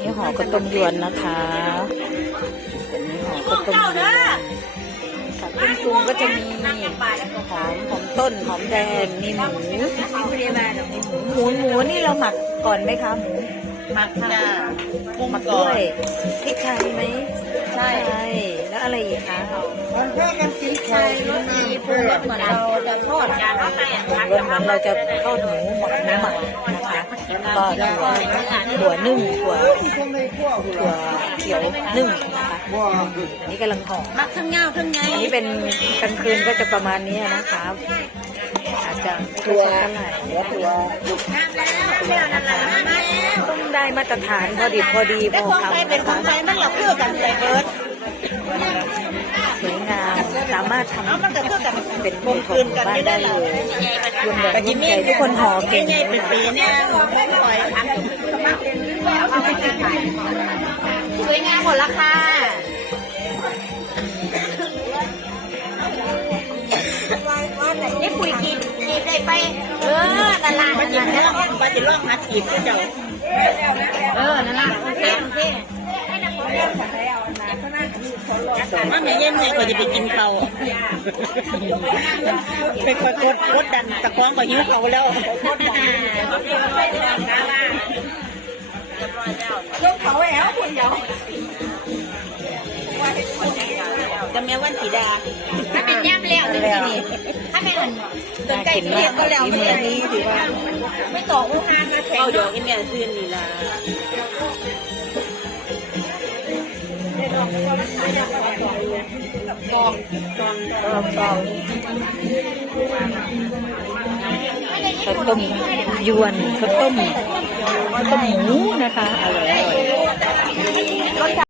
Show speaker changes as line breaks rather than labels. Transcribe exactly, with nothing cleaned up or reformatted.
นี่ห่อข้าวต้มยวนนะคะอันนี้ห่อข้าวต้มยวนค่ะเครื่องปรุงก็จะมีหอมหอมต้นหอมแดงมีหมูหมูหมูนี่เราหมักก่อนไหมคะหมู
หมักจ้า
หมักด้วยพริกไทยไหม
ใช่
แล้วอะไรอีกคะ
มันเพื่อกันกินไข่รสดีปรุงรสเหมือนเราจะทอดกัน
รวมเหมือนเราจะทอดหมูหมักหมูหมักนะคะก็ถั่วถั่วนึ่งถั่วถั่วเขียวนึ่งนะคะอันนี้กำลังห่อ
มักทั้งเงาทั้งไง
อันนี้เป็นกลางคืนก็จะประมาณนี้นะคะอาจจะไม่ค่อยชัดเท่าไหร่
ตัวแล้วนั่นแหละมาแล้ว
ต้องได้มาตรฐานพอดีพอดีพ
เป็น
อ
ของ
คำ
ใครเป็น
นะ
ของ
คะ
ใครมันเราเพื่อกันใจเบิร์ด
สวยงามสามารถท
เอามันก็เพื่อกัน
ำเป็นของหมู่บ้านได้เลยรวมแบบร่วมใจทุกคนห่อเก่ง
เป็นปีเนี่ยไม่ปล่อยสวยงามหมดละค่ะนี่คุยกีบกีบได้ไปเออนั่นล่ะมาจีบแค่ละมาจีบลอกมาจีบเจ้าเออนั่นล่ะโอเคโอเคมาแม่เย็นเนี่ยก็จะไปกินเขาไปคอยกดกดดันตะกวางก็หิวเขาแล้วกดดันยกเขาแล้วคุณเดียวจะแม่วันสีดาถ้าเป็นย่ำแล้วจริงๆนี่ถ้าเป็นจนใกล้เรียกก็แล้วไม่ได้นี้ถือว่าไม่ต่อลูกค้านะแข่งเอาหยอกอินเดียซื้อนี่ล่ะกองกองกองกอง
ข้าวต้มยวนข้าวต้มข้าวต้มหมูนะคะอร่อย